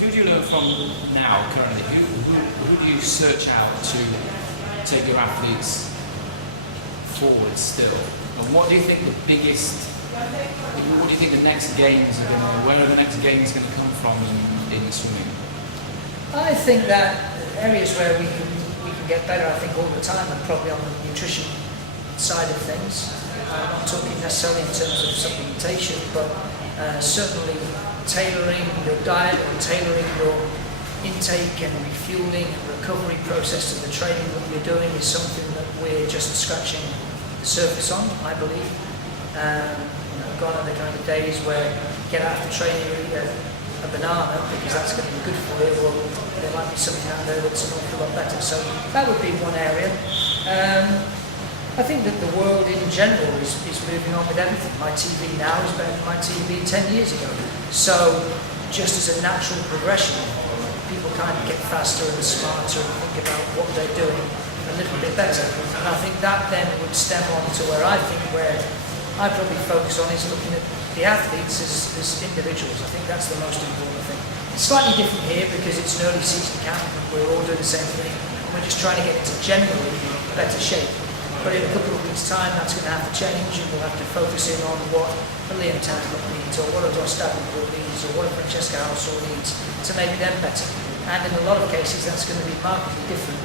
Who do you learn from now, currently? Who do you search out to take your athletes forward still? And what do you think the biggest, what do you think the next games are going to, where are the next games going to come from in swimming? I think that areas where we can get better, I think all the time, are probably on the nutrition side of things. I'm not talking necessarily in terms of supplementation, but certainly tailoring your diet or tailoring your intake and refueling and recovery process to the training that you're doing is something that we're just scratching the surface on, I believe. Gone are the kind of days where get after training and eat a banana because that's going to be good for you. Well, there might be something out there that's an awful lot better. So that would be one area. I think that the world in general is moving on with everything. My TV now is better than my TV 10 years ago. So just as a natural progression, people kind of get faster and smarter and think about what they're doing a little bit better. And I think that then would stem on to where I probably focus on is looking at the athletes as individuals. I think that's the most important thing. It's slightly different here because it's an early season camp and we're all doing the same thing. And we're just trying to get into generally better shape. But in a couple of weeks' time, that's going to have to change, and we'll have to focus in on what a Liam Tanner needs, or what a Ross Davenport needs, or what a Francesca Halsall needs to make them better. And in a lot of cases, that's going to be markedly different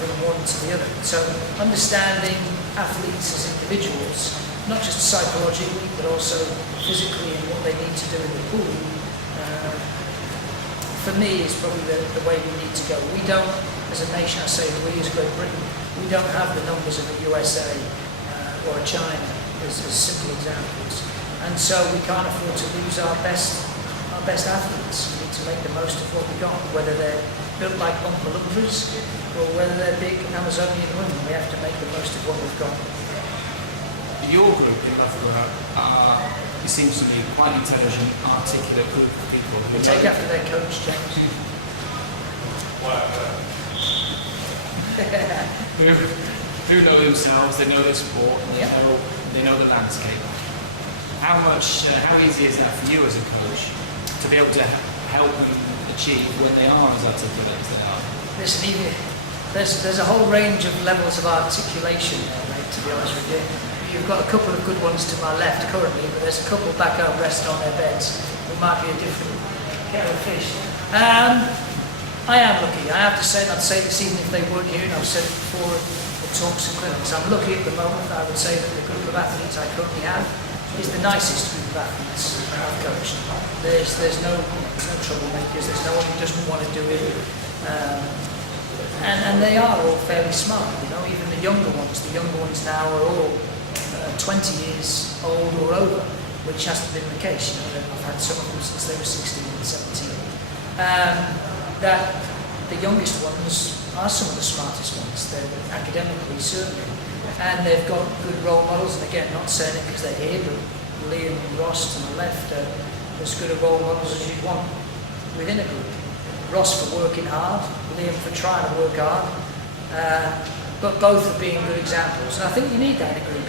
from one to the other. So understanding athletes as individuals, not just psychologically, but also physically and what they need to do in the pool, for me is probably the way we need to go. We don't, as a nation, I say we as Great Britain, we don't have the numbers of a USA or a China as simple examples. And so we can't afford to lose our best athletes. We need to make the most of what we got, whether they're built like Oompa Loompas or whether they're big Amazonian women. We have to make the most of what we've got. Your group in Loughborough, it seems to be quite intelligent, articulate group of people. We take after their coach, James. who know themselves, they know their sport, Yeah. they know the landscape. How easy is that for you as a coach to be able to help them achieve when they are as articulate as they are? Listen, there's a whole range of levels of articulation there, mate, to be honest with you. You've got a couple of good ones to my left currently, but there's a couple back home resting on their beds who might be a different kettle of fish. I am lucky. I have to say, and I'd say this even if they weren't here, and I've said it before at talks and clinics, I'm lucky at the moment. I would say that the group of athletes I currently have is the nicest group of athletes I've coached. There's no troublemakers, there's no one who doesn't want to do it. And they are all fairly smart, even the younger ones. The younger ones now are all 20 years old or over, which hasn't been the case. I've had some of them since they were 16 and 17. That the youngest ones are some of the smartest ones. They're academically certainly, and they've got good role models. And again, not saying it because they're here, but Liam and Ross to my left are as good a role models as you'd want within a group. Ross for working hard, Liam for trying to work hard, but both are being good examples. And I think you need that in a group.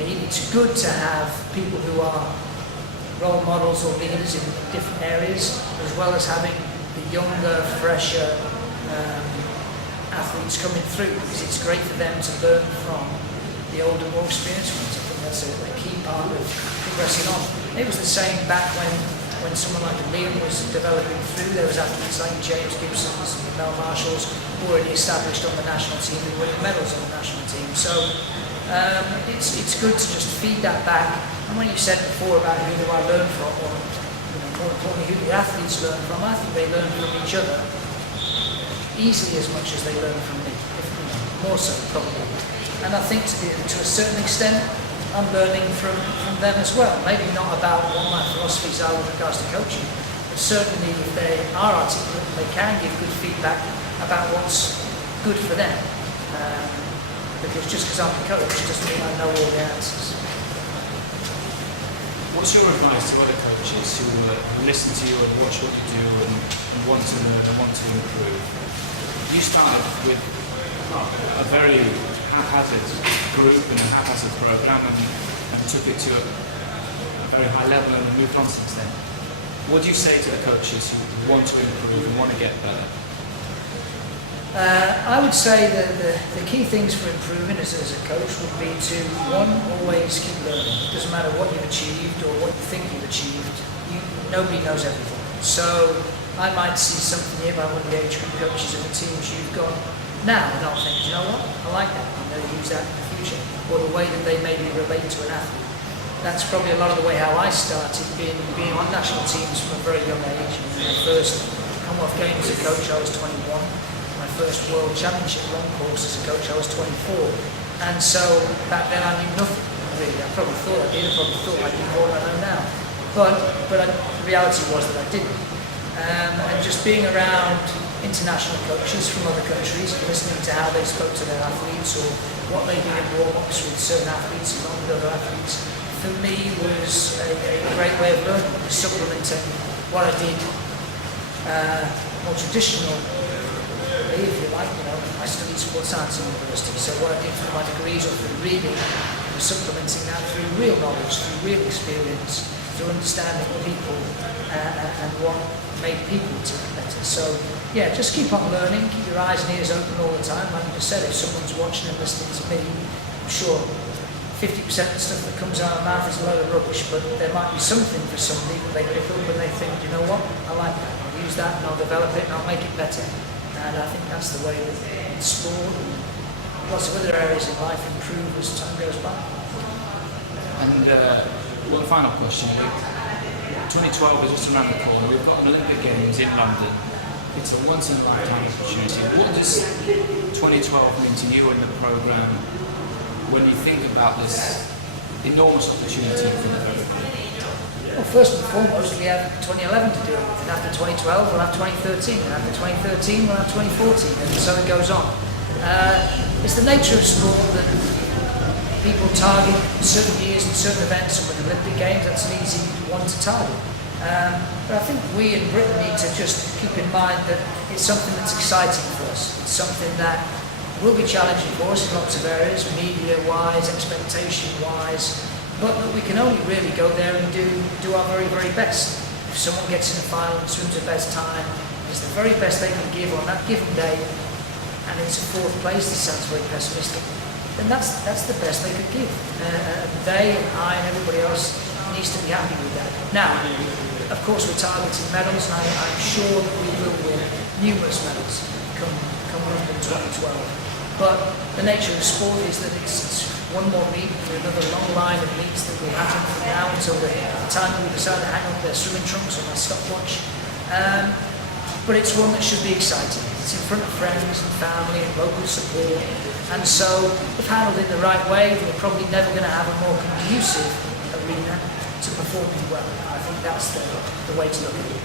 It's good to have people who are role models or leaders in different areas, as well as having the younger, fresher athletes coming through, because it's great for them to learn from the older, more experienced ones. I think that's a key part of progressing on. It was the same back when someone like Liam was developing through. There was athletes like James Gibsons and Mel Marshalls already established on the national team and winning medals on the national team. So it's good to just feed that back. And when you said before about who do I learn from, or more importantly who the athletes learn from, I think they learn from each other easily as much as they learn from me, more so probably. And I think to a certain extent I'm learning from them as well. Maybe not about what my philosophies are with regards to coaching, but certainly if they are articulate, they can give good feedback about what's good for them. Because just because I'm a coach doesn't mean I know all the answers. What's your advice to other coaches who listen to you and watch what you do and want to learn and want to improve? You started with a very haphazard group and a haphazard program and took it to a very high level and have moved on since then. What do you say to the coaches who want to improve and want to get better? I would say that the key things for improving as a coach would be to, one, always keep learning. It doesn't matter what you've achieved or what you think you've achieved, nobody knows everything. So I might see something here by one of the age group coaches of the teams you've got now, and I'll think, you know what, I like that, I'm going to use that in the future. Or the way that they maybe relate to an athlete. That's probably a lot of the way how I started being on national teams from a very young age. My first Commonwealth Games as a coach, I was 21. My first World Championship long course as a coach, I was 24. And so back then I knew nothing, really. I probably thought I did, I probably thought I knew more than I know now. But the reality was that I didn't. And just being around international coaches from other countries, listening to how they spoke to their athletes or what they did in warm-ups with certain athletes along with other athletes, for me was a great way of learning, supplementing what I did more traditional, if you like. I studied sports science at university, so what I did for my degrees or through reading was supplementing that through real knowledge, through real experience, through understanding people and what made people tick better. So yeah, just keep on learning, keep your eyes and ears open all the time. Like I said, if someone's watching and listening to me, I'm sure 50% of the stuff that comes out of my mouth is a load of rubbish, but there might be something for somebody that they pick up and they think, you know what, I like that, I'll use that and I'll develop it and I'll make it better. And I think that's the way that sport and lots of other areas in life improve as time goes by. And one final question. 2012 is just around the corner. We've got Olympic Games in London. It's a once-in-a-lifetime opportunity. What does 2012 mean to you in the programme when you think about this enormous opportunity for the program? Well, first and foremost, we have 2011 to deal with, and after 2012 we'll have 2013, and after 2013 we'll have 2014, and so it goes on. It's the nature of sport that people target certain years and certain events, and with the Olympic Games that's an easy one to target. But I think we in Britain need to just keep in mind that it's something that's exciting for us. It's something that will be challenging for us in lots of areas, media-wise, expectation-wise, but we can only really go there and do our very, very best. If someone gets in the final and swims the best time, it's the very best they can give on that given day, and it's a fourth place, this sounds very pessimistic, then that's the best they could give. They and I and everybody else needs to be happy with that. Now, of course we're targeting medals, and I'm sure that we will win numerous medals come London 2012. But the nature of sport is that it's one more meet for another long line of meets that will happen from now until the time we decide to hang up their swimming trunks or their stopwatch. But it's one that should be exciting. It's in front of friends and family and local support. And so, if handled in the right way, we're probably never going to have a more conducive arena to performing well. I think that's the way to look at it.